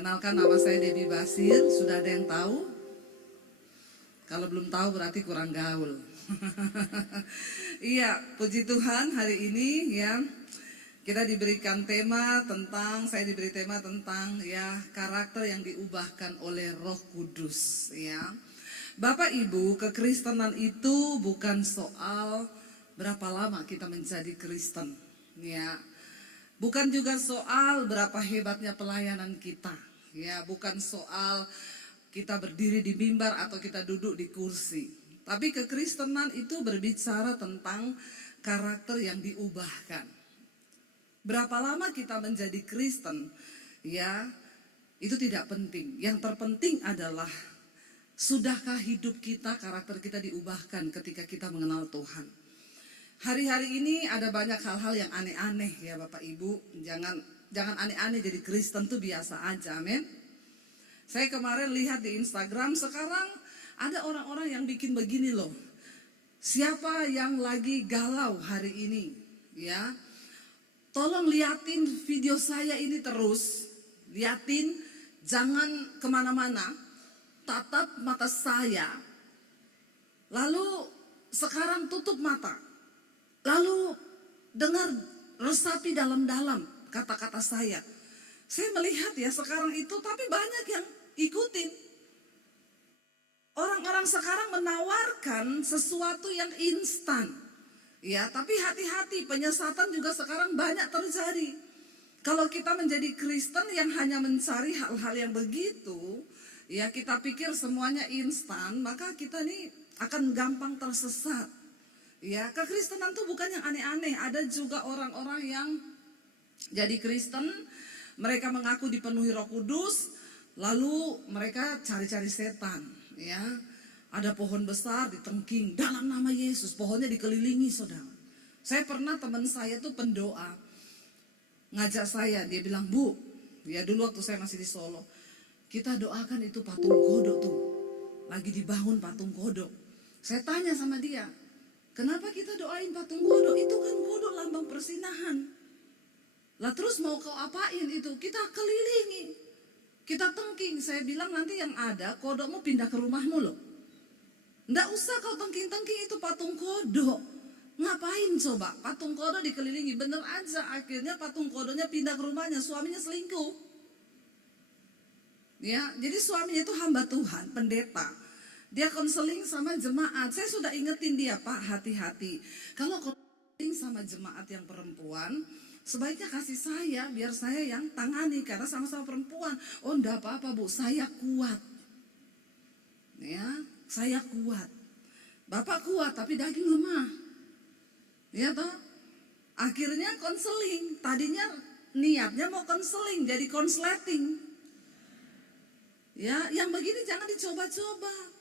Kenalkan, nama saya Debbie Basir. Sudah ada yang tahu? Kalau belum tahu berarti kurang gaul. Iya, puji Tuhan, hari ini ya kita diberikan tema tentang, saya diberi tema tentang ya karakter yang diubahkan oleh Roh Kudus ya. Bapak Ibu, kekristenan itu bukan soal berapa lama kita menjadi Kristen ya. Bukan juga soal berapa hebatnya pelayanan kita ya, bukan soal kita berdiri di mimbar atau kita duduk di kursi. Tapi kekristenan itu berbicara tentang karakter yang diubahkan. Berapa lama kita menjadi Kristen ya, itu tidak penting. Yang terpenting adalah sudahkah hidup kita, karakter kita diubahkan ketika kita mengenal Tuhan. Hari-hari ini ada banyak hal-hal yang aneh-aneh ya Bapak Ibu. Jangan aneh-aneh, jadi Kristen tuh biasa aja, amin. Saya kemarin lihat di Instagram, sekarang ada orang-orang yang bikin begini loh. Siapa yang lagi galau hari ini ya, tolong liatin video saya ini terus. Liatin, jangan kemana-mana, tatap mata saya. Lalu sekarang tutup mata. Lalu dengar, resapi dalam-dalam kata-kata saya. Saya melihat ya sekarang itu, tapi banyak yang ikutin. Orang-orang sekarang menawarkan sesuatu yang instan. Ya, tapi hati-hati, penyesatan juga sekarang banyak terjadi. Kalau kita menjadi Kristen yang hanya mencari hal-hal yang begitu, ya kita pikir semuanya instan, maka kita nih akan gampang tersesat. Ya, kekristenan tuh bukan yang aneh-aneh. Ada juga orang-orang yang jadi Kristen, mereka mengaku dipenuhi Roh Kudus, lalu mereka cari-cari setan. Ya, ada pohon besar ditengking dalam nama Yesus, pohonnya dikelilingi, saudara. Saya pernah, teman saya tuh pendoa ngajak saya, dia bilang, "Bu, ya dulu waktu saya masih di Solo, kita doakan itu patung kodok tuh, lagi dibangun patung kodok." Saya tanya sama dia, "Kenapa kita doain patung kodok? Itu kan kodok lambang persinahan. Lah terus mau kau apain itu? Kita kelilingi, kita tengking." Saya bilang, "Nanti yang ada kodokmu pindah ke rumahmu loh. Nggak usah kau tengking-tengking, itu patung kodok. Ngapain coba? Patung kodok dikelilingi." Bener aja, akhirnya patung kodoknya pindah ke rumahnya, suaminya selingkuh. Ya, jadi suaminya itu hamba Tuhan, pendeta. Dia konseling sama jemaat. Saya sudah ingetin dia, "Pak, hati-hati. Kalau konseling sama jemaat yang perempuan, sebaiknya kasih saya, biar saya yang tangani, karena sama-sama perempuan." "Oh, enggak apa-apa, Bu, saya kuat." Ya, saya kuat. "Bapak kuat, tapi daging lemah." Ya toh? Akhirnya konseling. Tadinya niatnya mau konseling, jadi konsleting. Ya, yang begini jangan dicoba-coba.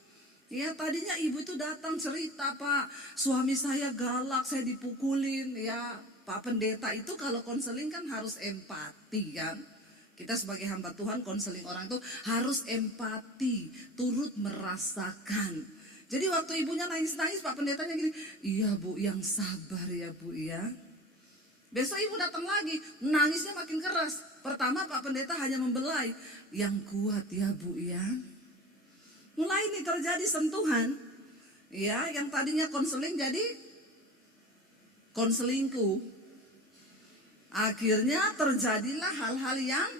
Ya, tadinya ibu itu datang cerita, "Pak, suami saya galak, saya dipukulin." Ya, Pak Pendeta itu kalau konseling kan harus empati kan. Kita sebagai hamba Tuhan konseling orang itu harus empati, turut merasakan. Jadi waktu ibunya nangis-nangis, Pak Pendetanya gini, "Iya Bu, yang sabar ya Bu ya." Besok ibu datang lagi, nangisnya makin keras. Pertama Pak Pendeta hanya membelai, "Yang kuat ya Bu ya." Mulai ini terjadi sentuhan, ya, yang tadinya konseling jadi konselingku. Akhirnya terjadilah hal-hal yang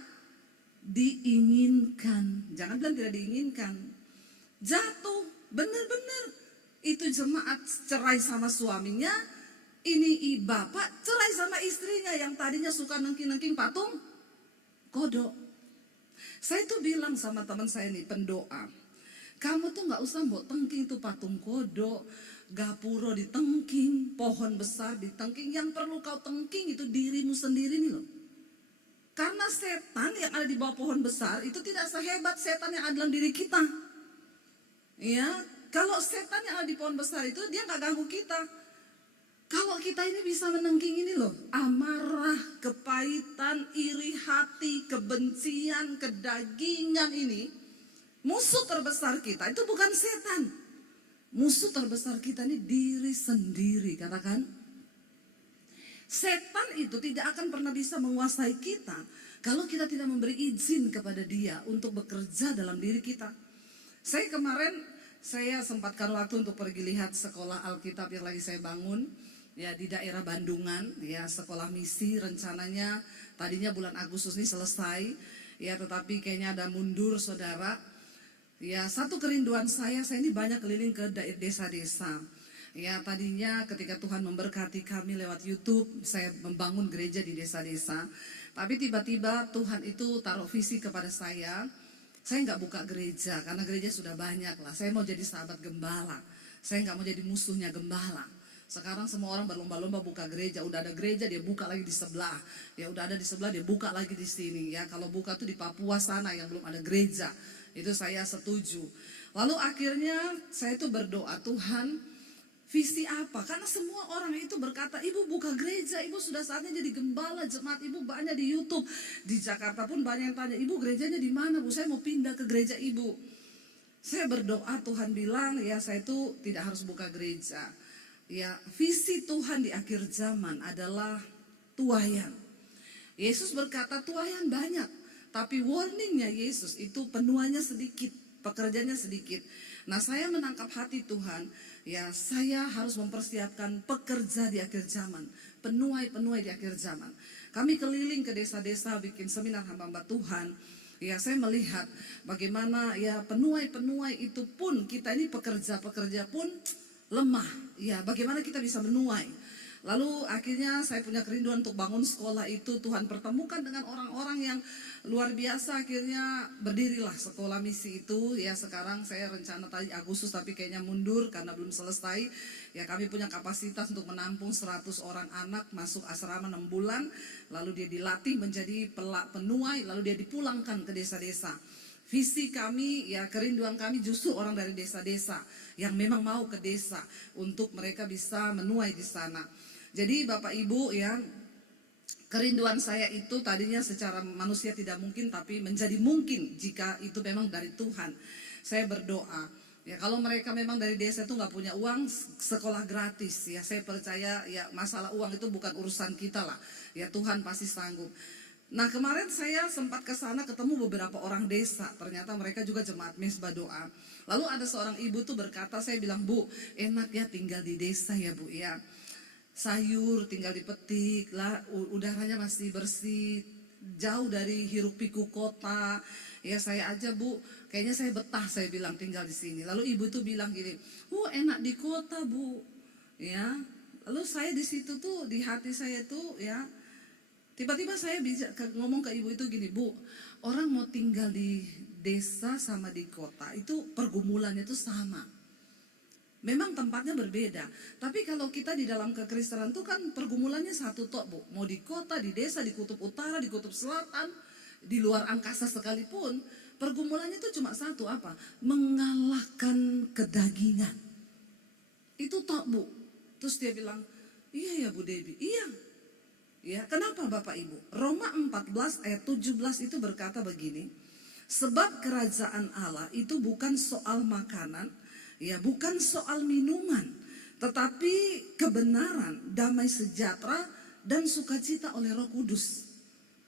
diinginkan. Jangan bilang tidak diinginkan. Jatuh, bener-bener. Itu jemaat cerai sama suaminya, ini bapak cerai sama istrinya yang tadinya suka nengking-nengking patung kodok. Saya tuh bilang sama teman saya nih, pendoa, "Kamu tuh gak usah mbok tengking tuh patung kodok, gapuro ditengking, pohon besar ditengking. Yang perlu kau tengking itu dirimu sendiri nih loh. Karena setan yang ada di bawah pohon besar itu tidak sehebat setan yang ada dalam diri kita. Ya, kalau setan yang ada di pohon besar itu dia gak ganggu kita. Kalau kita ini bisa menengking ini loh, amarah, kepahitan, iri hati, kebencian, kedagingan ini, musuh terbesar kita itu bukan setan. Musuh terbesar kita ini diri sendiri, katakan. Setan itu tidak akan pernah bisa menguasai kita kalau kita tidak memberi izin kepada Dia untuk bekerja dalam diri kita. Saya sempatkan waktu untuk pergi lihat sekolah Alkitab yang lagi saya bangun ya di daerah Bandungan, ya sekolah misi. Rencananya tadinya bulan Agustus ini selesai, ya tetapi kayaknya ada mundur saudara. Ya satu kerinduan saya ini banyak keliling ke desa-desa. Ya tadinya ketika Tuhan memberkati kami lewat YouTube, saya membangun gereja di desa-desa. Tapi tiba-tiba Tuhan itu taruh visi kepada saya nggak buka gereja karena gereja sudah banyak lah. Saya mau jadi sahabat gembala, saya nggak mau jadi musuhnya gembala. Sekarang semua orang berlomba-lomba buka gereja, udah ada gereja dia buka lagi di sebelah, ya udah ada di sebelah dia buka lagi di sini. Ya kalau buka tuh di Papua sana yang belum ada gereja, itu saya setuju. Lalu akhirnya saya tuh berdoa, Tuhan visi apa? Karena semua orang itu berkata, ibu buka gereja, ibu sudah saatnya jadi gembala, jemaat ibu banyak di YouTube. Di Jakarta pun banyak yang tanya, ibu gerejanya di mana bu? Saya mau pindah ke gereja ibu. Saya berdoa, Tuhan bilang, ya saya itu tidak harus buka gereja. Ya visi Tuhan di akhir zaman adalah tuaian. Yesus berkata tuaian banyak, tapi warningnya Yesus itu penuainya sedikit, pekerjanya sedikit. Nah saya menangkap hati Tuhan, ya saya harus mempersiapkan pekerja di akhir zaman, penuai di akhir zaman. Kami keliling ke desa-desa bikin seminar hamba-hamba Tuhan. Ya saya melihat bagaimana ya penuai itu pun, kita ini pekerja pun lemah. Ya bagaimana kita bisa menuai. Lalu akhirnya saya punya kerinduan untuk bangun sekolah itu. Tuhan pertemukan dengan orang-orang yang luar biasa. Akhirnya berdirilah sekolah misi itu. Ya sekarang saya rencana tadi Agustus tapi kayaknya mundur karena belum selesai. Ya kami punya kapasitas untuk menampung 100 orang anak masuk asrama 6 bulan. Lalu dia dilatih menjadi penuai. Lalu dia dipulangkan ke desa-desa. Visi kami, ya kerinduan kami justru orang dari desa-desa yang memang mau ke desa untuk mereka bisa menuai di sana. Jadi Bapak Ibu ya, kerinduan saya itu tadinya secara manusia tidak mungkin tapi menjadi mungkin jika itu memang dari Tuhan. Saya berdoa, ya kalau mereka memang dari desa itu nggak punya uang, sekolah gratis. Ya saya percaya ya masalah uang itu bukan urusan kita lah. Ya Tuhan pasti sanggup. Nah kemarin saya sempat ke sana ketemu beberapa orang desa. Ternyata mereka juga jemaat mesbah doa. Lalu ada seorang ibu tuh berkata, saya bilang, Bu enak ya tinggal di desa ya Bu ya. Sayur tinggal dipetik lah, udaranya masih bersih, jauh dari hiruk pikuk kota. Ya saya aja Bu, kayaknya saya betah, saya bilang tinggal di sini. Lalu ibu tuh bilang gini, enak di kota Bu. Ya, lalu saya di situ tuh di hati saya tuh ya. Tiba-tiba saya bisa ngomong ke ibu itu gini, Bu, orang mau tinggal di desa sama di kota itu pergumulannya itu sama. Memang tempatnya berbeda, tapi kalau kita di dalam kekristenan itu kan pergumulannya satu tok Bu. Mau di kota, di desa, di kutub utara, di kutub selatan, di luar angkasa sekalipun, pergumulannya itu cuma satu apa? Mengalahkan kedagingan. Itu tok Bu. Terus dia bilang, iya ya Bu Debbie, iya. Ya, kenapa Bapak Ibu? Roma 14 ayat 17 itu berkata begini, sebab kerajaan Allah itu bukan soal makanan, ya bukan soal minuman, tetapi kebenaran, damai sejahtera dan sukacita oleh Roh Kudus.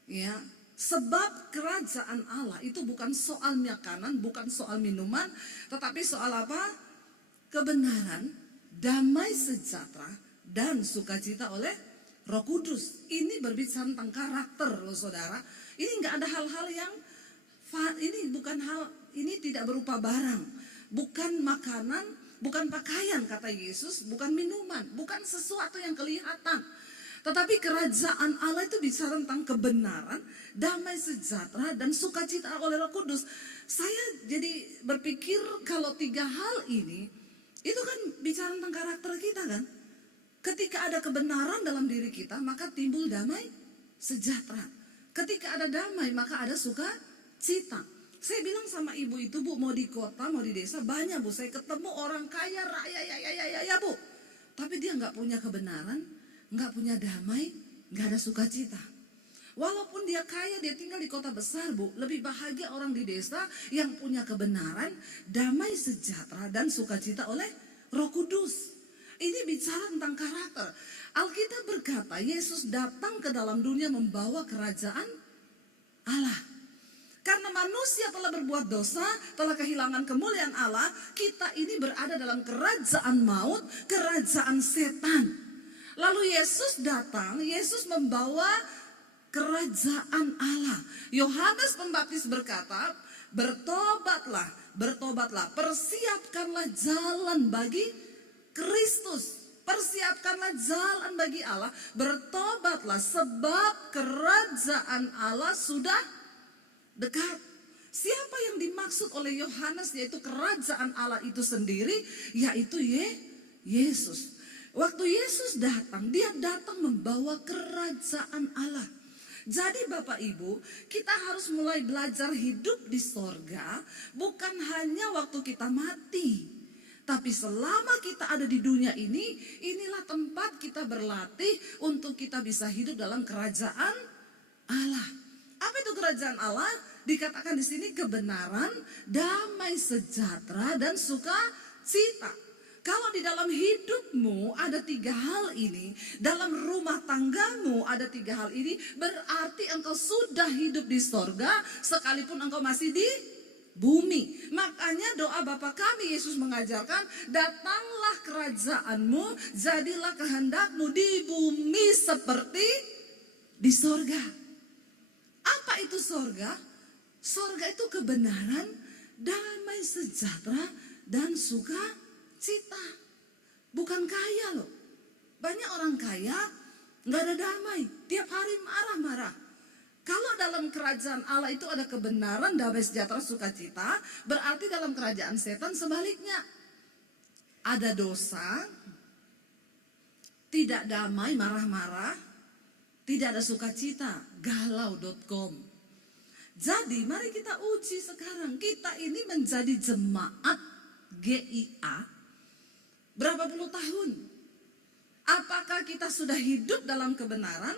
Ya, sebab kerajaan Allah itu bukan soal makanan, bukan soal minuman, tetapi soal apa? Kebenaran, damai sejahtera dan sukacita oleh Roh Kudus. Ini berbicara tentang karakter loh saudara. Ini nggak ada hal-hal yang ini tidak berupa barang, bukan makanan, bukan pakaian kata Yesus, bukan minuman, bukan sesuatu yang kelihatan. Tetapi kerajaan Allah itu bicara tentang kebenaran, damai sejahtera dan sukacita oleh Roh Kudus. Saya jadi berpikir kalau 3 hal ini itu kan bicara tentang karakter kita kan. Ketika ada kebenaran dalam diri kita, maka timbul damai sejahtera. Ketika ada damai, maka ada sukacita. Saya bilang sama ibu itu, Bu, mau di kota, mau di desa, banyak Bu. Saya ketemu orang kaya, raya, ya Bu. Tapi dia nggak punya kebenaran, nggak punya damai, nggak ada sukacita. Walaupun dia kaya, dia tinggal di kota besar Bu. Lebih bahagia orang di desa yang punya kebenaran, damai sejahtera, dan sukacita oleh Roh Kudus. Ini bicara tentang karakter. Alkitab berkata Yesus datang ke dalam dunia membawa kerajaan Allah. Karena manusia telah berbuat dosa, telah kehilangan kemuliaan Allah, kita ini berada dalam kerajaan maut, kerajaan setan. Lalu Yesus datang, Yesus membawa kerajaan Allah. Yohanes Pembaptis berkata, bertobatlah, bertobatlah, persiapkanlah jalan bagi Kristus. Persiapkanlah jalan bagi Allah, bertobatlah sebab kerajaan Allah sudah dekat. Siapa yang dimaksud oleh Yohanes yaitu kerajaan Allah itu sendiri, yaitu Yesus. Waktu Yesus datang, dia datang membawa kerajaan Allah. Jadi Bapak Ibu, kita harus mulai belajar hidup di sorga, bukan hanya waktu kita mati. Tapi selama kita ada di dunia ini, inilah tempat kita berlatih untuk kita bisa hidup dalam kerajaan Allah. Apa itu kerajaan Allah? Dikatakan di sini kebenaran, damai sejahtera, dan sukacita. Kalau di dalam hidupmu ada 3 hal ini, dalam rumah tanggamu ada 3 hal ini, berarti engkau sudah hidup di sorga sekalipun engkau masih di bumi. Makanya doa Bapa kami Yesus mengajarkan, datanglah kerajaanmu, jadilah kehendakmu di bumi seperti di sorga. Apa itu sorga? Sorga itu kebenaran, damai sejahtera, dan sukacita. Bukan kaya loh. Banyak orang kaya gak ada damai, tiap hari marah-marah. Kalau dalam kerajaan Allah itu ada kebenaran, damai sejahtera, sukacita, berarti dalam kerajaan setan sebaliknya. Ada dosa, tidak damai, marah-marah, tidak ada sukacita, galau.com. Jadi mari kita uji sekarang, kita ini menjadi jemaat GIA berapa puluh tahun? Apakah kita sudah hidup dalam kebenaran?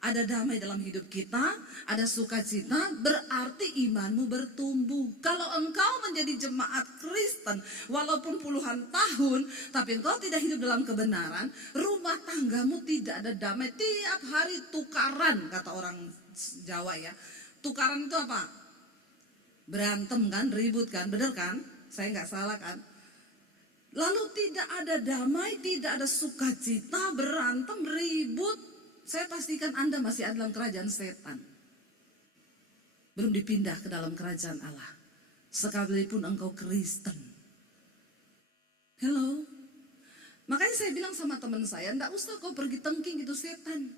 Ada damai dalam hidup kita, ada sukacita, berarti imanmu bertumbuh. Kalau engkau menjadi jemaat Kristen, walaupun puluhan tahun, tapi engkau tidak hidup dalam kebenaran, rumah tanggamu tidak ada damai. Tiap hari tukaran, kata orang Jawa ya. Tukaran itu apa? Berantem kan, ribut kan, bener kan? Saya nggak salah kan? Lalu tidak ada damai, tidak ada sukacita, berantem, ribut. Saya pastikan Anda masih ada dalam kerajaan setan. Belum dipindah ke dalam kerajaan Allah. Sekalipun engkau Kristen. Hello. Makanya saya bilang sama teman saya, enggak usah kau pergi tengking, itu setan.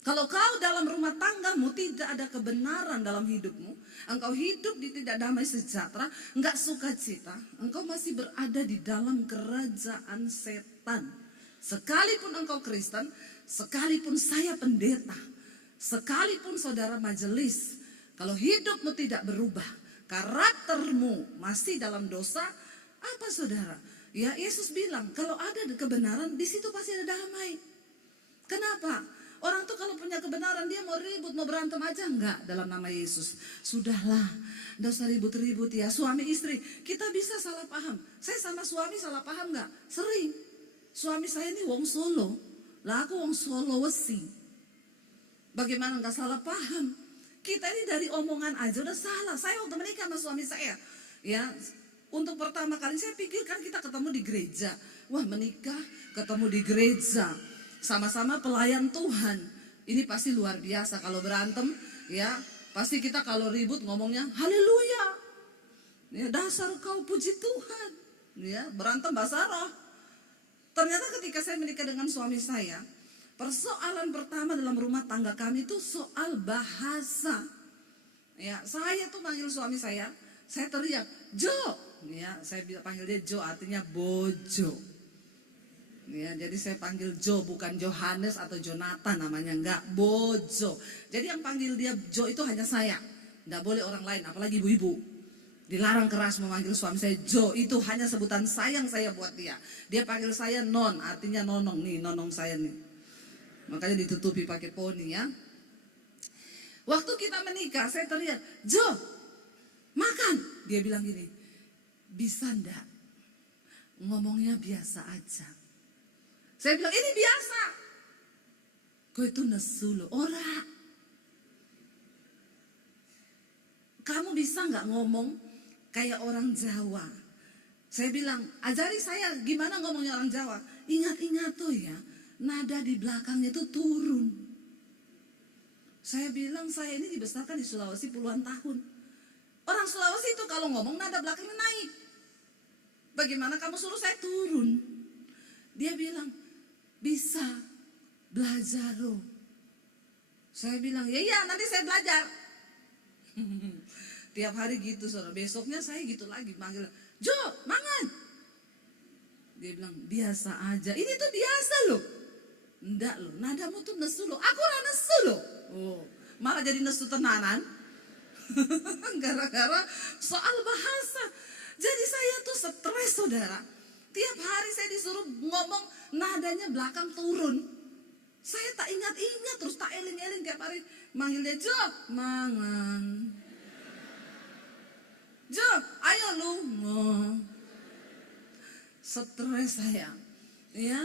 Kalau kau dalam rumah tanggamu tidak ada kebenaran dalam hidupmu, engkau hidup di tidak damai sejahtera, enggak sukacita, engkau masih berada di dalam kerajaan setan. Sekalipun engkau Kristen, sekalipun saya pendeta, sekalipun saudara majelis, kalau hidupmu tidak berubah, karaktermu masih dalam dosa, apa saudara? Ya Yesus bilang, kalau ada kebenaran, di situ pasti ada damai. Kenapa? Orang tuh kalau punya kebenaran, dia mau ribut, mau berantem aja enggak dalam nama Yesus. Sudahlah, enggak usah ribut-ribut ya. Suami istri, kita bisa salah paham. Saya sama suami salah paham enggak? Sering. Suami saya ini wong Solo, lah aku wong Sulawesi. Bagaimana enggak salah paham? Kita ini dari omongan aja udah salah. Saya waktu menikah sama suami saya, ya, untuk pertama kali saya pikirkan kita ketemu di gereja. Wah, menikah ketemu di gereja, sama-sama pelayan Tuhan. Ini pasti luar biasa. Kalau berantem, ya pasti kita kalau ribut ngomongnya haleluya. Ya, dasar kau puji Tuhan. Ya, berantem bahasa roh. Ternyata ketika saya menikah dengan suami saya, persoalan pertama dalam rumah tangga kami itu soal bahasa. Ya, saya tuh panggil suami saya teriak, Jo. Ya, saya panggil dia Jo, artinya bojo. Ya, jadi saya panggil Jo, bukan Johannes atau Jonathan namanya, enggak, bojo. Jadi yang panggil dia Jo itu hanya saya, enggak boleh orang lain, apalagi ibu-ibu. Dilarang keras memanggil suami saya Jo, itu hanya sebutan sayang saya buat dia. Dia panggil saya non, artinya nonong nih, nonong saya nih. Makanya ditutupi pakai poni ya. Waktu kita menikah, saya teriak, Jo, makan. Dia bilang gini, bisa ndak ngomongnya biasa aja. Saya bilang, ini biasa. Kau itu nesu loh, ora. kamu bisa nggak ngomong kayak orang Jawa? Saya bilang, ajari saya gimana ngomongnya orang Jawa. Ingat-ingat tuh ya, nada di belakangnya itu turun. Saya bilang, saya ini dibesarkan di Sulawesi puluhan tahun. Orang Sulawesi itu kalau ngomong nada belakangnya naik. Bagaimana kamu suruh saya turun? Dia bilang, bisa belajar loh. Saya bilang, ya nanti saya belajar. Tiap hari gitu saudara. Besoknya saya gitu lagi manggil, Jo, mangan. Dia bilang, biasa aja. Ini tuh biasa loh. Enggak loh, nadamu tuh nesu loh. Aku ora nesu loh. Oh, malah jadi nesu tenanan. Gara-gara soal bahasa. Jadi saya tuh stres saudara. Tiap hari saya disuruh ngomong, nadanya belakang turun. Saya tak ingat-ingat, terus tak eling-eling tiap hari. Manggil dia, Jo, mangan. Jo, ayo lu. Stres saya. Ya.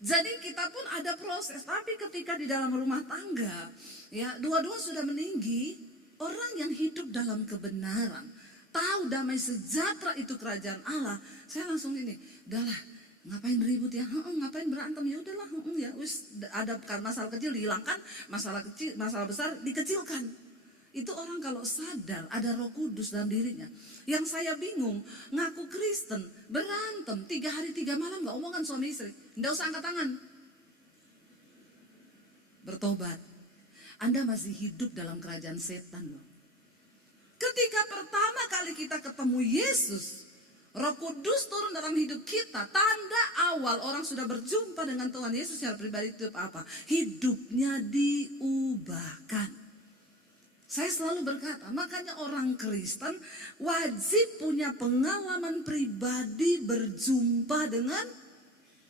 Jadi kita pun ada proses. Tapi ketika di dalam rumah tangga, ya dua-dua sudah meninggi, orang yang hidup dalam kebenaran, tahu damai sejahtera itu kerajaan Allah, saya langsung ini, udahlah, ngapain ribut ya, ngapain berantem ya, udahlah, ya, wis ada masalah kecil dihilangkan, masalah besar dikecilkan. Itu orang kalau sadar ada Roh Kudus dalam dirinya. Yang saya bingung, ngaku Kristen, berantem 3 hari 3 malam gak omongan suami istri, nggak usah angkat tangan. Bertobat. Anda masih hidup dalam kerajaan setan loh. Ketika pertama kali kita ketemu Yesus, Roh Kudus turun dalam hidup kita. Tanda awal orang sudah berjumpa dengan Tuhan Yesus secara pribadi itu apa? Hidupnya diubahkan. Saya selalu berkata, makanya orang Kristen wajib punya pengalaman pribadi berjumpa dengan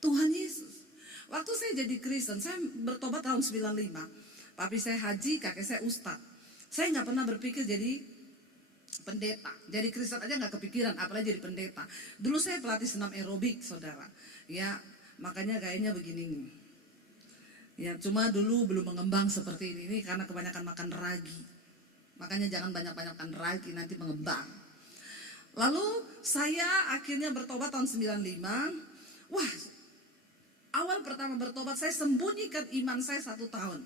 Tuhan Yesus. Waktu saya jadi Kristen, saya bertobat tahun 95. Papi saya haji, kakek saya ustadz. Saya nggak pernah berpikir jadi pendeta. Jadi Kristen aja nggak kepikiran, apalagi jadi pendeta. Dulu saya pelatih senam aerobik, saudara. Ya, makanya kayaknya begini nih. Ya, cuma dulu belum mengembang seperti ini karena kebanyakan makan ragi. Makanya jangan banyak-banyak makan ragi, nanti mengembang. Lalu saya akhirnya bertobat tahun 95. Wah, awal pertama bertobat saya sembunyikan iman saya 1 tahun.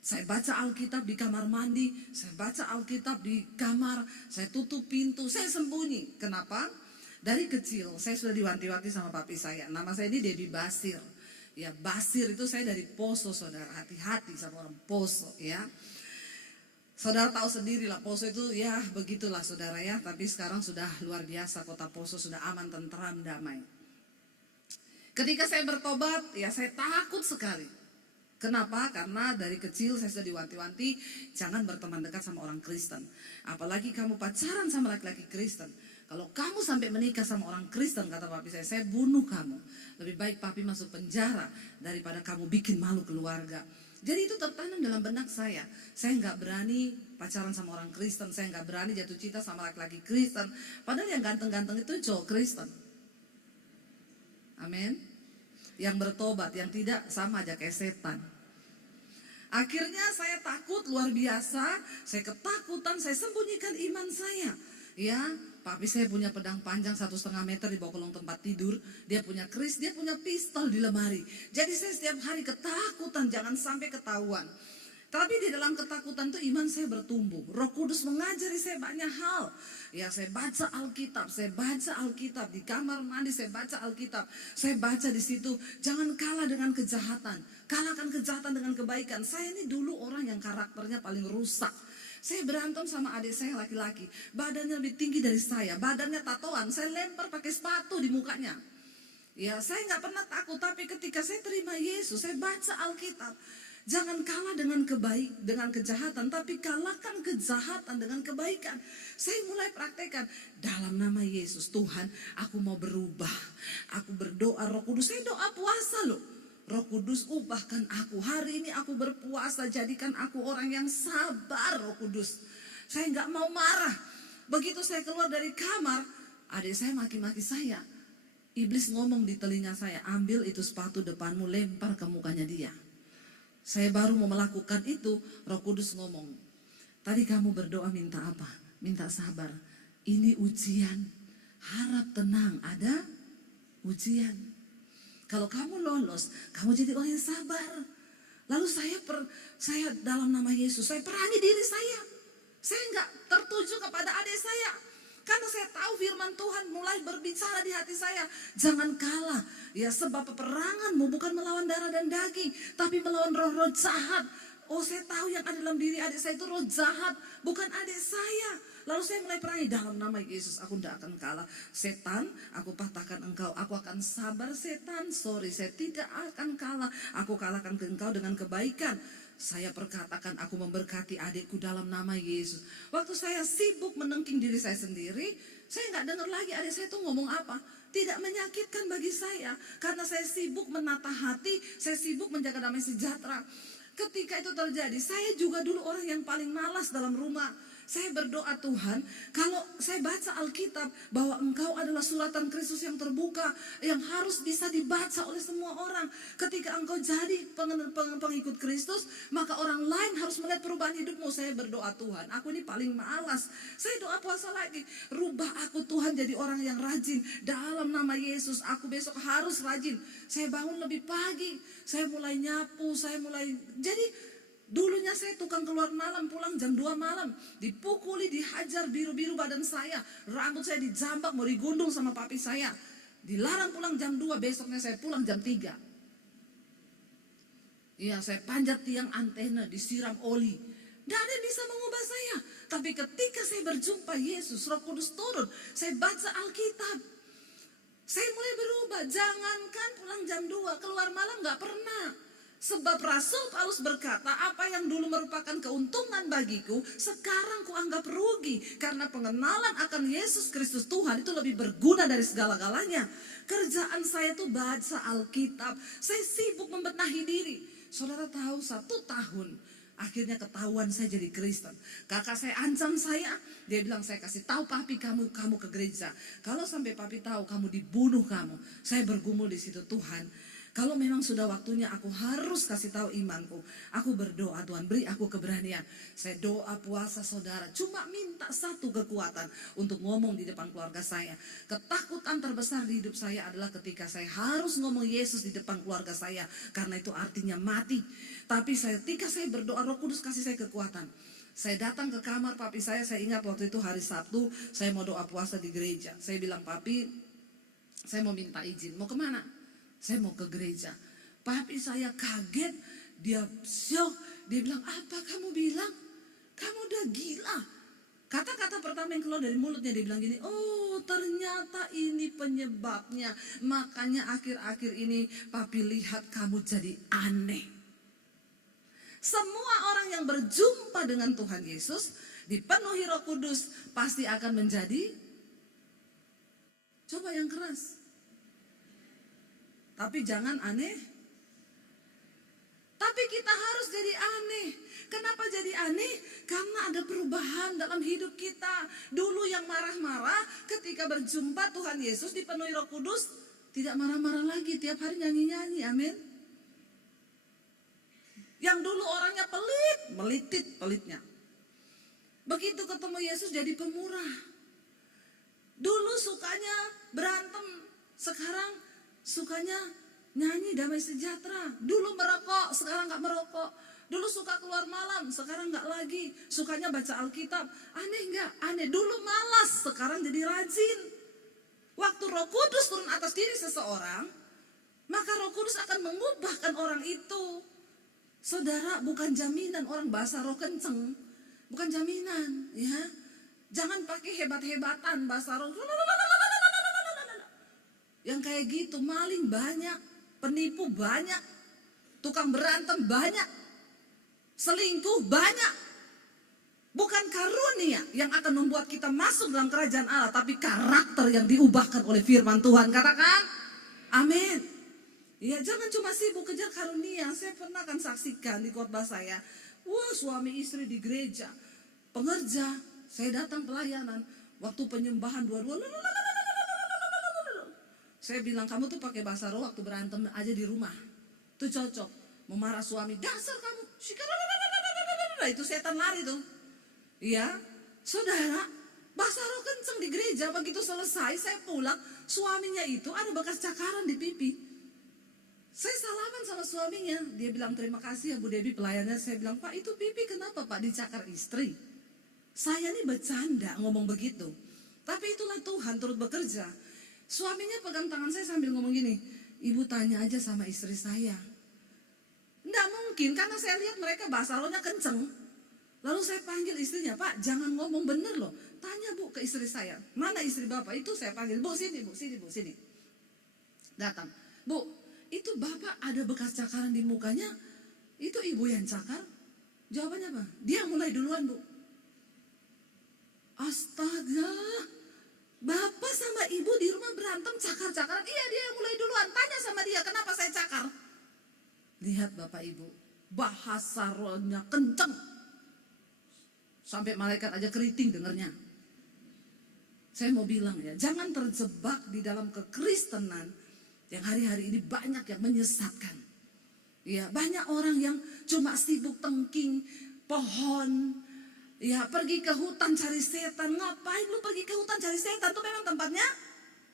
Saya baca Alkitab di kamar mandi, saya baca Alkitab di kamar, saya tutup pintu, saya sembunyi. Kenapa? Dari kecil saya sudah diwanti-wanti sama papi saya. Nama saya ini Debbie Basir. Ya, Basir itu saya dari Poso, saudara. Hati-hati sama orang Poso, ya. Saudara tahu sendiri lah, Poso itu ya begitulah saudara ya. Tapi sekarang sudah luar biasa, kota Poso sudah aman, tentram, damai. Ketika saya bertobat, ya saya takut sekali. Kenapa? Karena dari kecil saya sudah diwanti-wanti, jangan berteman dekat sama orang Kristen. Apalagi kamu pacaran sama laki-laki Kristen. Kalau kamu sampai menikah sama orang Kristen, kata papi saya bunuh kamu. Lebih baik papi masuk penjara daripada kamu bikin malu keluarga. Jadi itu tertanam dalam benak saya. Saya nggak berani pacaran sama orang Kristen, saya nggak berani jatuh cinta sama laki-laki Kristen. Padahal yang ganteng-ganteng itu cowok Kristen. Amin. Yang bertobat, yang tidak sama aja kayak setan. Akhirnya saya takut luar biasa, saya ketakutan, saya sembunyikan iman saya. Ya, papi saya punya pedang panjang 1,5 meter di bawah kolong tempat tidur. Dia punya keris, dia punya pistol di lemari. Jadi saya setiap hari ketakutan, jangan sampai ketahuan. Tapi di dalam ketakutan itu iman saya bertumbuh. Roh Kudus mengajari saya banyak hal. Ya, saya baca Alkitab di kamar mandi, saya baca Alkitab. Saya baca di situ, jangan kalah dengan kejahatan. Kalahkan kejahatan dengan kebaikan. Saya ini dulu orang yang karakternya paling rusak. Saya berantem sama adik saya laki-laki. Badannya lebih tinggi dari saya. Badannya tatoan. Saya lempar pakai sepatu di mukanya. Ya, saya nggak pernah takut. Tapi ketika saya terima Yesus, saya baca Alkitab. Jangan kalah dengan kejahatan, tapi kalahkan kejahatan dengan kebaikan. Saya mulai praktekkan dalam nama Yesus. Tuhan, aku mau berubah. Aku berdoa Roh Kudus. Saya doa puasa loh. Roh Kudus, ubahkan aku. Hari ini aku berpuasa, jadikan aku orang yang sabar, Roh Kudus. Saya nggak mau marah. Begitu saya keluar dari kamar, adik saya maki-maki saya. Iblis ngomong di telinga saya, ambil itu sepatu depanmu, lempar ke mukanya dia. Saya baru mau melakukan itu, Roh Kudus ngomong, Tadi kamu berdoa minta apa? Minta sabar. Ini ujian. Harap tenang, ada ujian. Kalau kamu lolos, kamu jadi orang yang sabar. Lalu saya dalam nama Yesus, saya perangi diri saya. Saya enggak tertuju kepada adik saya. Karena saya tahu firman Tuhan mulai berbicara di hati saya. Jangan kalah. Ya, sebab peperanganmu bukan melawan darah dan daging, tapi melawan roh-roh jahat. Oh, saya tahu yang ada dalam diri adik saya itu roh jahat, bukan adik saya. Lalu saya mulai perangi dalam nama Yesus, aku tidak akan kalah. Setan, aku patahkan engkau. Aku akan sabar setan. Sorry, saya tidak akan kalah. Aku kalahkan ke engkau dengan kebaikan. Saya perkatakan aku memberkati adikku dalam nama Yesus. Waktu saya sibuk menengking diri saya sendiri, saya nggak dengar lagi adik saya itu ngomong apa. Tidak menyakitkan bagi saya. Karena saya sibuk menata hati, saya sibuk menjaga damai sejahtera. Ketika itu terjadi, saya juga dulu orang yang paling malas dalam rumah. Saya berdoa, Tuhan, kalau saya baca Alkitab bahwa engkau adalah suratan Kristus yang terbuka, yang harus bisa dibaca oleh semua orang. Ketika engkau jadi pengikut Kristus, maka orang lain harus melihat perubahan hidupmu. Saya berdoa, Tuhan, aku ini paling malas. Saya doa puasa lagi, rubah aku Tuhan jadi orang yang rajin. Dalam nama Yesus, aku besok harus rajin. Saya bangun lebih pagi, saya mulai nyapu, jadi dulunya saya tukang keluar malam, pulang jam 2 malam. Dipukuli, dihajar, biru-biru badan saya. Rambut saya dijambak, mau digundung sama papi saya. Dilarang pulang jam 2, besoknya saya pulang jam 3. Iya, saya panjat tiang antena, disiram oli. Tidak ada yang bisa mengubah saya. Tapi ketika saya berjumpa Yesus, Roh Kudus turun, saya baca Alkitab, saya mulai berubah. Jangankan pulang jam 2, keluar malam gak pernah. Sebab Rasul Paulus berkata, apa yang dulu merupakan keuntungan bagiku, sekarang kuanggap rugi. Karena pengenalan akan Yesus Kristus Tuhan itu lebih berguna dari segala-galanya. Kerjaan saya itu baca Alkitab. Saya sibuk membenahi diri. Saudara tahu, 1 tahun akhirnya ketahuan saya jadi Kristen. Kakak saya ancam saya, dia bilang, saya kasih tahu papi kamu ke gereja. Kalau sampai papi tahu kamu dibunuh kamu. Saya bergumul di situ, Tuhan, kalau memang sudah waktunya aku harus kasih tahu imanku. Aku berdoa, Tuhan beri aku keberanian. Saya doa puasa saudara, cuma minta satu kekuatan untuk ngomong di depan keluarga saya. Ketakutan terbesar di hidup saya adalah ketika saya harus ngomong Yesus di depan keluarga saya. Karena itu artinya mati. Tapi ketika saya berdoa, Roh Kudus kasih saya kekuatan. Saya datang ke kamar papi saya ingat waktu itu hari Sabtu, saya mau doa puasa di gereja. Saya bilang, papi, saya mau minta izin. Mau kemana? Saya mau ke gereja. Papi saya kaget, dia syok, dia bilang, apa kamu bilang? Kamu udah gila. Kata-kata pertama yang keluar dari mulutnya, dia bilang gini, oh ternyata ini penyebabnya. Makanya akhir-akhir ini papi lihat kamu jadi aneh. Semua orang yang berjumpa dengan Tuhan Yesus, dipenuhi Roh Kudus, pasti akan menjadi, coba yang keras. Tapi jangan aneh. Tapi kita harus jadi aneh. Kenapa jadi aneh? Karena ada perubahan dalam hidup kita. Dulu yang marah-marah ketika berjumpa Tuhan Yesus dipenuhi Roh Kudus, tidak marah-marah lagi, tiap hari nyanyi-nyanyi, amin. Yang dulu orangnya pelit, melitit pelitnya. Begitu ketemu Yesus jadi pemurah. Dulu sukanya berantem, sekarang sukanya nyanyi damai sejahtera. Dulu merokok, sekarang gak merokok. Dulu suka keluar malam, sekarang gak lagi. Sukanya baca Alkitab. Aneh gak? Aneh. Dulu malas, sekarang jadi rajin. Waktu Roh Kudus turun atas diri seseorang, maka Roh Kudus akan mengubahkan orang itu. Saudara, bukan jaminan orang bahasa roh kenceng. Bukan jaminan, ya. Jangan pakai hebat-hebatan bahasa roh. Yang kayak gitu, maling banyak, penipu banyak, tukang berantem banyak, selingkuh banyak. Bukan karunia yang akan membuat kita masuk dalam kerajaan Allah, tapi karakter yang diubahkan oleh firman Tuhan. Katakan, amin. Ya, jangan cuma sibuk kejar karunia. Saya pernah kan saksikan di khotbah saya, wah, suami istri di gereja, pengerja, saya datang pelayanan, waktu penyembahan dua-dua. Saya bilang, kamu tuh pakai bahasa roh waktu berantem aja di rumah. Tuh cocok. Memarah suami, dasar kamu. Itu setan lari tuh. Ya, saudara, bahasa roh kenceng di gereja. Begitu selesai, saya pulang, suaminya itu ada bekas cakaran di pipi. Saya salaman sama suaminya, dia bilang terima kasih ya Bu Debbie pelayannya. Saya bilang, Pak itu pipi kenapa Pak dicakar istri? Saya nih bercanda ngomong begitu, tapi itulah Tuhan turut bekerja. Suaminya pegang tangan saya sambil ngomong gini, Ibu tanya aja sama istri saya. Nggak mungkin, karena saya lihat mereka bahasa rohnya kenceng. Lalu saya panggil istrinya, Pak jangan ngomong bener loh, tanya Bu ke istri saya, mana istri Bapak? Itu saya panggil, Bu sini Bu, sini Bu, sini. Datang, Bu itu Bapak ada bekas cakaran di mukanya, itu Ibu yang cakar? Jawabannya apa? Dia mulai duluan Bu. Astaga, Bapak sama Ibu di rumah berantem cakar-cakaran? Iya dia yang mulai duluan, tanya sama dia kenapa saya cakar. Lihat Bapak Ibu, bahasa rohnya kenceng, sampai malaikat aja keriting dengernya. Saya mau bilang ya, jangan terjebak di dalam kekristenan yang hari-hari ini banyak yang menyesatkan. Ya, banyak orang yang cuma sibuk tengking pohon. Ya, pergi ke hutan cari setan. Ngapain lu pergi ke hutan cari setan? Itu memang tempatnya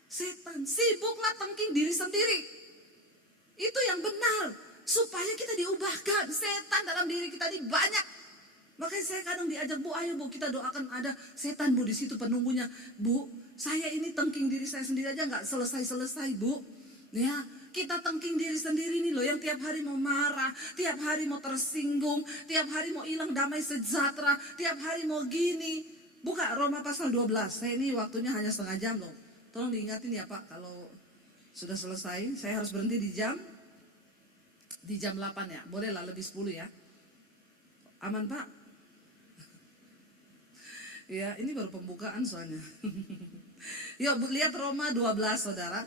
setan. Sibuklah tengking diri sendiri. Itu yang benar, supaya kita diubahkan. Setan dalam diri kita ini banyak. Makanya saya kadang diajak, Bu ayo Bu kita doakan ada setan Bu di situ penunggunya. Bu, saya ini tengking diri saya sendiri aja nggak selesai-selesai Bu. Ya, kita tengking diri sendiri nih loh, yang tiap hari mau marah, tiap hari mau tersinggung, tiap hari mau hilang damai sejahtera, tiap hari mau gini. Buka Roma pasal 12. Saya ini waktunya hanya setengah jam loh. Tolong diingatin ya Pak, kalau sudah selesai, saya harus berhenti di jam 8 ya. Boleh lah lebih 10 ya. Aman Pak? Ya, ini baru pembukaan soalnya. Yuk lihat Roma 12 saudara.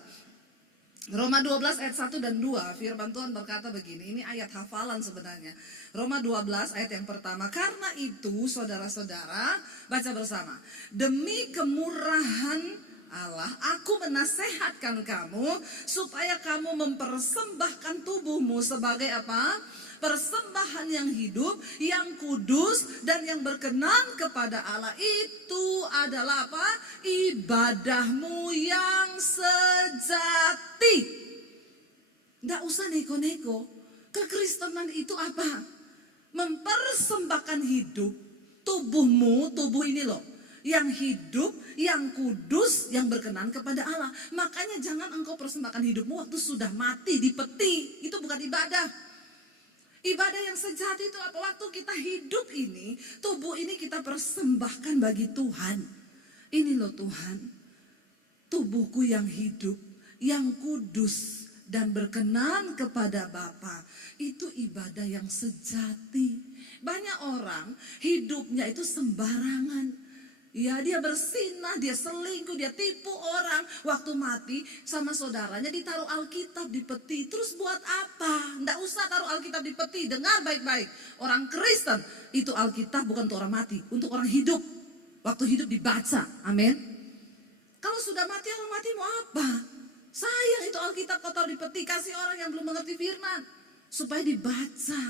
Roma 12 ayat 1 dan 2, firman Tuhan berkata begini, ini ayat hafalan sebenarnya. Roma 12 ayat yang pertama, karena itu saudara-saudara, baca bersama. Demi kemurahan Allah, aku menasehatkan kamu supaya kamu mempersembahkan tubuhmu sebagai apa? Persembahan yang hidup, yang kudus dan yang berkenan kepada Allah. Itu adalah apa? Ibadahmu yang sejati. Nggak usah neko-neko. Kekristenan itu apa? Mempersembahkan hidup, tubuhmu, tubuh ini loh, yang hidup, yang kudus, yang berkenan kepada Allah. Makanya jangan engkau persembahkan hidupmu waktu sudah mati di peti. Itu bukan ibadah. Ibadah yang sejati itu apa? Waktu kita hidup ini, tubuh ini kita persembahkan bagi Tuhan. Ini loh Tuhan, tubuhku yang hidup, yang kudus dan berkenan kepada Bapa. Itu ibadah yang sejati. Banyak orang hidupnya itu sembarangan. Ya, dia bersinah, dia selingkuh, dia tipu orang. Waktu mati sama saudaranya ditaruh Alkitab di peti. Terus buat apa? Nggak usah taruh Alkitab di peti. Dengar baik-baik. Orang Kristen itu Alkitab bukan untuk orang mati, untuk orang hidup. Waktu hidup dibaca. Amin. Kalau sudah mati, orang mati mau apa? Sayang itu Alkitab kau taruh di peti. Kasih orang yang belum mengerti firman supaya dibaca.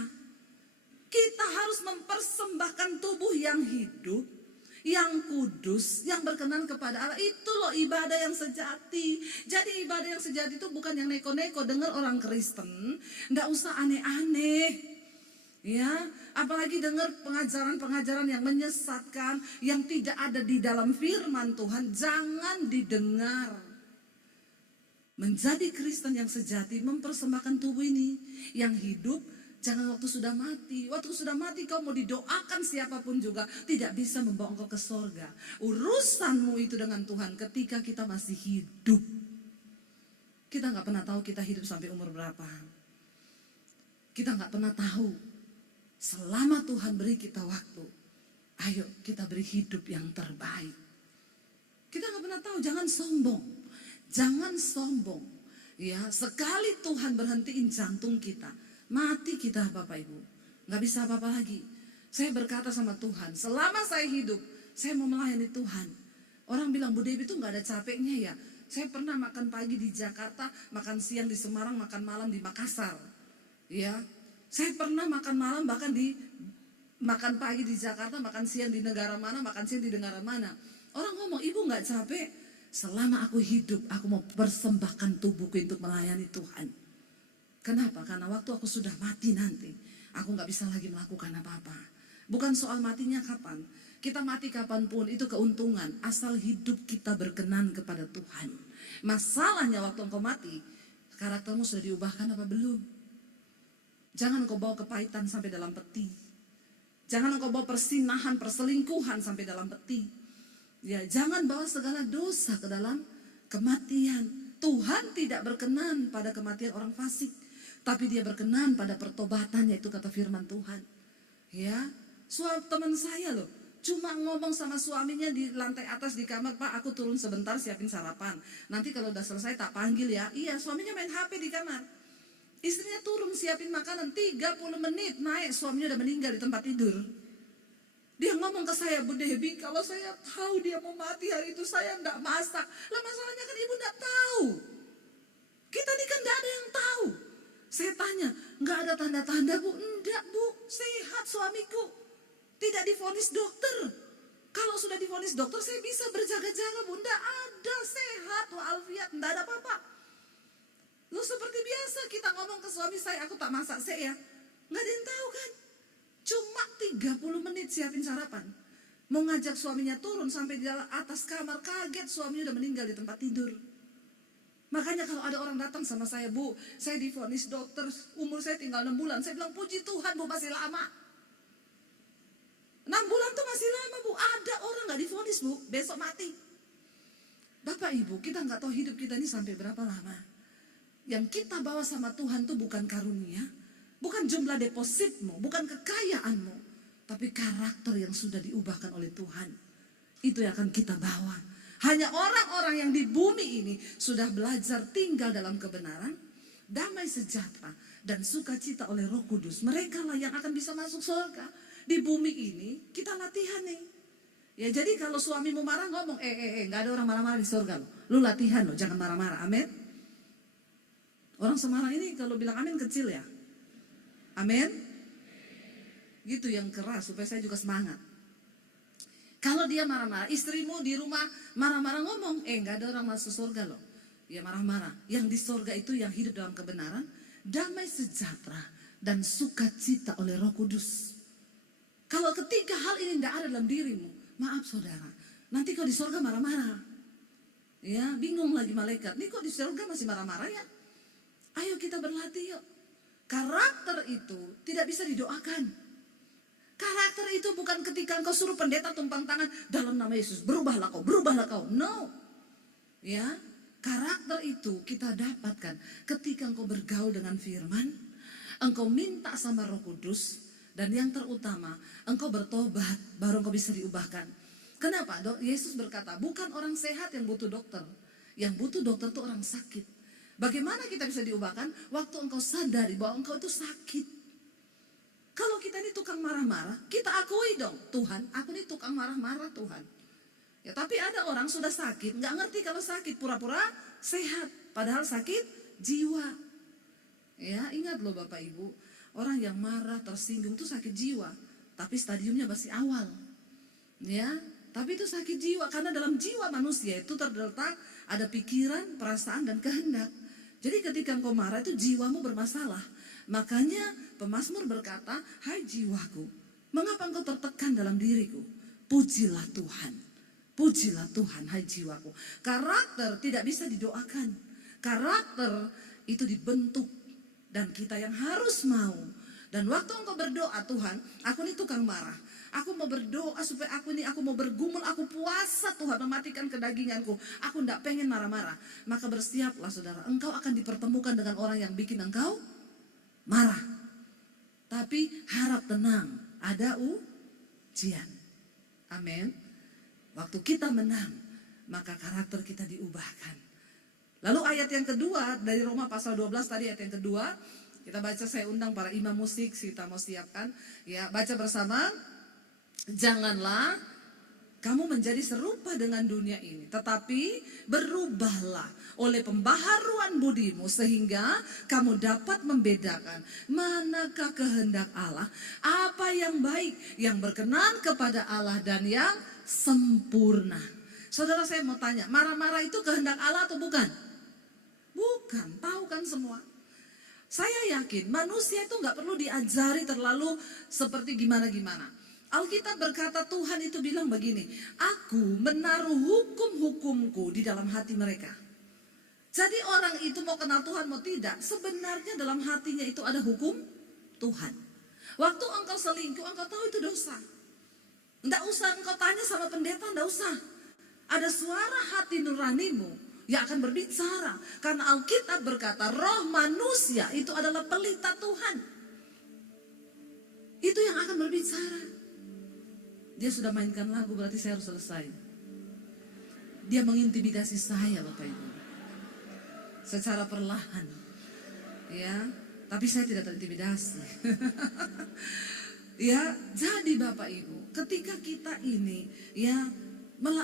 Kita harus mempersembahkan tubuh yang hidup, yang kudus, yang berkenan kepada Allah. Itu loh ibadah yang sejati. Jadi ibadah yang sejati itu bukan yang neko-neko. Dengar orang Kristen, nggak usah aneh-aneh. Ya, apalagi dengar pengajaran-pengajaran yang menyesatkan, yang tidak ada di dalam firman Tuhan, jangan didengar. Menjadi Kristen yang sejati, mempersembahkan tubuh ini, yang hidup. Jangan waktu sudah mati. Waktu sudah mati kau mau didoakan siapapun juga tidak bisa membawa engkau ke sorga. Urusanmu itu dengan Tuhan ketika kita masih hidup. Kita gak pernah tahu kita hidup sampai umur berapa. Kita gak pernah tahu. Selama Tuhan beri kita waktu, ayo kita beri hidup yang terbaik. Kita gak pernah tahu, jangan sombong. Jangan sombong. Ya, sekali Tuhan berhentiin jantung kita, mati kita Bapak Ibu, gak bisa apa-apa lagi. Saya berkata sama Tuhan, selama saya hidup, saya mau melayani Tuhan. Orang bilang, Bu Debbie itu gak ada capeknya ya. Saya pernah makan pagi di Jakarta, makan siang di Semarang, makan malam di Makassar. Ya, saya pernah makan malam bahkan di makan pagi di Jakarta, makan siang di negara mana, makan siang di negara mana. Orang ngomong, ibu gak capek? Selama aku hidup, aku mau persembahkan tubuhku untuk melayani Tuhan. Kenapa? Karena waktu aku sudah mati nanti, aku gak bisa lagi melakukan apa-apa. Bukan soal matinya kapan. Kita mati kapanpun itu keuntungan, asal hidup kita berkenan kepada Tuhan. Masalahnya waktu engkau mati, karaktermu sudah diubahkan apa belum? Jangan engkau bawa kepahitan sampai dalam peti. Jangan engkau bawa persinahan, perselingkuhan sampai dalam peti. Ya, jangan bawa segala dosa ke dalam kematian. Tuhan tidak berkenan pada kematian orang fasik, tapi dia berkenan pada pertobatannya, itu kata firman Tuhan. Ya, teman saya loh, cuma ngomong sama suaminya di lantai atas di kamar, Pak aku turun sebentar siapin sarapan. Nanti kalau udah selesai tak panggil ya. Iya, suaminya main HP di kamar. Istrinya turun siapin makanan, 30 menit naik, suaminya udah meninggal di tempat tidur. Dia ngomong ke saya, Bu Debbie, kalau saya tahu dia mau mati hari itu, saya enggak masak. Lah masalahnya kan ibu enggak tahu. Kita ini kan enggak ada yang tahu. Saya tanya, enggak ada tanda-tanda Bu? Enggak Bu, sehat suamiku. Tidak divonis dokter. Kalau sudah divonis dokter, saya bisa berjaga-jaga Bu. Enggak ada, sehat walafiat, enggak ada apa-apa. Lu seperti biasa kita ngomong ke suami saya, aku tak masak saya. Enggak ada yang tahu kan? Cuma 30 menit siapin sarapan. Mau ngajak suaminya turun sampai di atas kamar, kaget suaminya udah meninggal di tempat tidur. Makanya kalau ada orang datang sama saya, Bu, saya divonis dokter, umur saya tinggal 6 bulan. Saya bilang, puji Tuhan Bu, masih lama. 6 bulan tuh masih lama Bu. Ada orang gak divonis Bu, besok mati. Bapak Ibu, kita gak tahu hidup kita ini sampai berapa lama. Yang kita bawa sama Tuhan tuh bukan karunia, bukan jumlah depositmu, bukan kekayaanmu, tapi karakter yang sudah diubahkan oleh Tuhan. Itu yang akan kita bawa. Hanya orang-orang yang di bumi ini sudah belajar tinggal dalam kebenaran, damai sejahtera, dan sukacita oleh Roh Kudus. Mereka lah yang akan bisa masuk surga. Di bumi ini kita latihan nih. Ya jadi kalau suamimu marah ngomong, gak ada orang marah-marah di surga loh. Lu latihan loh, jangan marah-marah, amin. Orang Semarang ini kalau bilang amin kecil ya. Amin. Gitu yang keras supaya saya juga semangat. Kalau dia marah-marah, istrimu di rumah marah-marah ngomong, gak ada orang masuk surga loh. Ya marah-marah. Yang di surga itu yang hidup dalam kebenaran, damai sejahtera, dan sukacita oleh Roh Kudus. Kalau ketiga hal ini tidak ada dalam dirimu, maaf saudara, nanti kau di surga marah-marah. Ya bingung lagi malaikat, nih kok di surga masih marah-marah ya? Ayo kita berlatih yuk. Karakter itu tidak bisa didoakan. Karakter itu bukan ketika engkau suruh pendeta tumpang tangan dalam nama Yesus, berubahlah kau, berubahlah kau. No. Ya, karakter itu kita dapatkan ketika engkau bergaul dengan firman, engkau minta sama Roh Kudus, dan yang terutama engkau bertobat, baru engkau bisa diubahkan. Kenapa? Yesus berkata, bukan orang sehat yang butuh dokter. Yang butuh dokter itu orang sakit. Bagaimana kita bisa diubahkan? Waktu engkau sadari bahwa engkau itu sakit. Kalau kita ini tukang marah-marah, kita akui dong, Tuhan, aku ini tukang marah-marah Tuhan. Ya tapi ada orang sudah sakit, nggak ngerti kalau sakit, pura-pura sehat, padahal sakit jiwa. Ya ingat loh Bapak Ibu, orang yang marah, tersinggung itu sakit jiwa, tapi stadiumnya masih awal. Ya, tapi itu sakit jiwa karena dalam jiwa manusia itu terletak ada pikiran, perasaan, dan kehendak. Jadi ketika engkau marah itu jiwamu bermasalah. Makanya pemazmur berkata, hai jiwaku, mengapa engkau tertekan dalam diriku? Pujilah Tuhan. Pujilah Tuhan, hai jiwaku. Karakter tidak bisa didoakan. Karakter itu dibentuk. Dan kita yang harus mau. Dan waktu engkau berdoa, Tuhan, aku ini tukang marah. Aku mau berdoa supaya aku mau bergumul, aku puasa Tuhan, mematikan kedaginganku. Aku tidak pengen marah-marah. Maka bersiaplah saudara, engkau akan dipertemukan dengan orang yang bikin engkau marah. Tapi harap tenang, ada ujian. Amin. Waktu kita menang, maka karakter kita diubahkan. Lalu ayat yang kedua dari Roma pasal 12 tadi, ayat yang kedua, kita baca, saya undang para imam musik, kita mau siapkan. Ya, baca bersama. Janganlah kamu menjadi serupa dengan dunia ini, tetapi berubahlah oleh pembaharuan budimu sehingga kamu dapat membedakan manakah kehendak Allah, apa yang baik, yang berkenan kepada Allah dan yang sempurna. Saudara, saya mau tanya, marah-marah itu kehendak Allah atau bukan? Bukan, tahu kan semua. Saya yakin manusia itu nggak perlu diajari terlalu seperti gimana-gimana. Alkitab berkata Tuhan itu bilang begini, aku menaruh hukum-hukumku di dalam hati mereka. Jadi orang itu mau kenal Tuhan mau tidak, sebenarnya dalam hatinya itu ada hukum Tuhan. Waktu engkau selingkuh, engkau tahu itu dosa. Enggak usah engkau tanya sama pendeta, enggak usah. Ada suara hati nuranimu yang akan berbicara. Karena Alkitab berkata roh manusia itu adalah pelita Tuhan. Itu yang akan berbicara. Dia sudah mainkan lagu, berarti saya harus selesai. Dia mengintimidasi saya, Bapak Ibu, secara perlahan, ya. Tapi saya tidak terintimidasi. Ya, jadi Bapak Ibu, ketika kita ini, ya,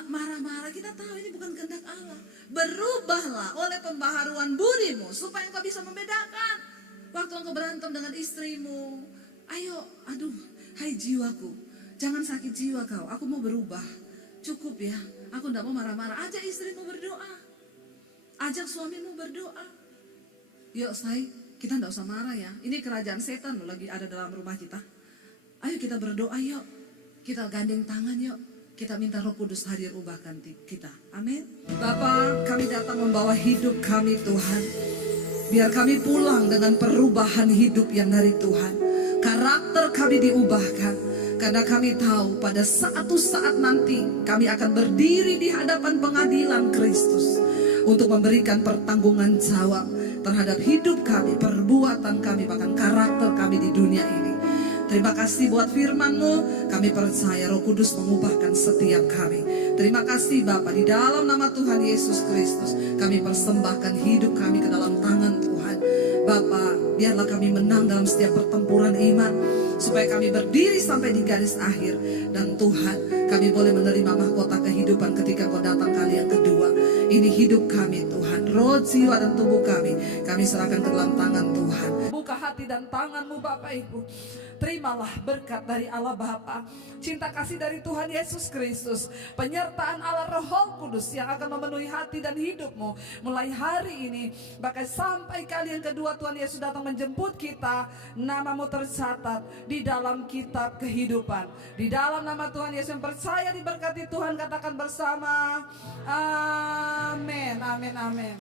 marah-marah, kita tahu ini bukan kehendak Allah. Berubahlah oleh pembaharuan budimu supaya engkau bisa membedakan. Waktu engkau berantem dengan istrimu, ayo, aduh, hai jiwaku, jangan sakit jiwa kau, aku mau berubah. Cukup ya, aku tidak mau marah-marah. Ajak istrimu berdoa, ajak suamimu berdoa. Yuk say, kita tidak usah marah ya. Ini kerajaan setan loh lagi ada dalam rumah kita. Ayo kita berdoa yuk, kita gandeng tangan yuk. Kita minta Roh Kudus hadir ubahkan kita. Amin. Bapa, kami datang membawa hidup kami Tuhan. Biar kami pulang dengan perubahan hidup yang dari Tuhan. Karakter kami diubahkan. Karena kami tahu pada suatu saat nanti kami akan berdiri di hadapan pengadilan Kristus untuk memberikan pertanggungan jawab terhadap hidup kami, perbuatan kami, bahkan karakter kami di dunia ini. Terima kasih buat firman-Mu, kami percaya Roh Kudus mengubahkan setiap kami. Terima kasih Bapa, di dalam nama Tuhan Yesus Kristus kami persembahkan hidup kami ke dalam tangan Tuhan. Bapa, biarlah kami menang dalam setiap pertempuran iman, supaya kami berdiri sampai di garis akhir. Dan Tuhan, kami boleh menerima mahkota kehidupan ketika Kau datang kali yang kedua. Ini hidup kami Tuhan, roh, jiwa dan tubuh kami serahkan ke dalam tangan Tuhan. Buka hati dan tanganmu Bapak Ibu. Terimalah berkat dari Allah Bapa, cinta kasih dari Tuhan Yesus Kristus, penyertaan Allah Roh Kudus yang akan memenuhi hati dan hidupmu mulai hari ini, bahkan sampai kali yang kedua Tuhan Yesus datang menjemput kita. Namamu tercatat di dalam kitab kehidupan. Di dalam nama Tuhan Yesus yang percaya diberkati Tuhan, katakan bersama amin, amin, amin.